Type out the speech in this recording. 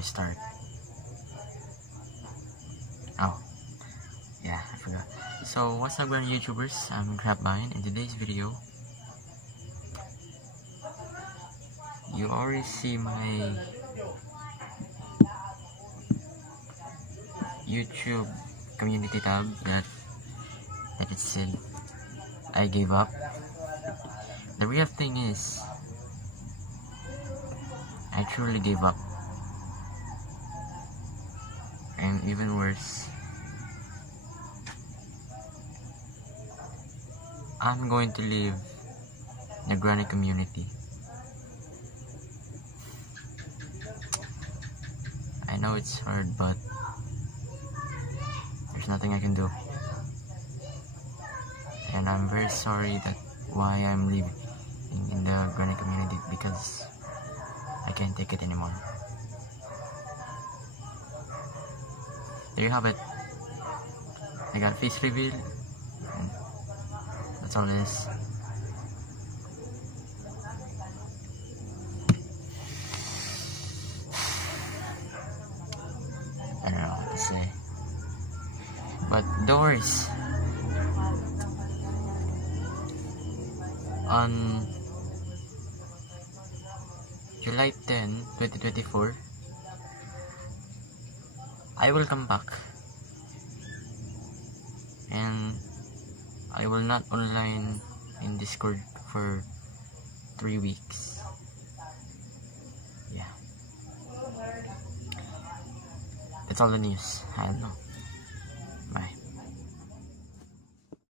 I start? Oh, yeah, I forgot. So, what's up, grand YouTubers? I'm Crapvine. In today's video, you already see my YouTube community tab that it said I gave up. The real thing is, I truly gave up. And even worse, I'm going to leave the granny community. I know it's hard, but there's nothing I can do. And I'm very sorry that why I'm leaving in the granny community, because I can't take it anymore. There you have it. I got face reveal, and that's all it is. I don't know what to say, but doors on July 10, 2024, I will come back, and I will not online in Discord for 3 weeks. Yeah, that's all the news. I don't know. Bye.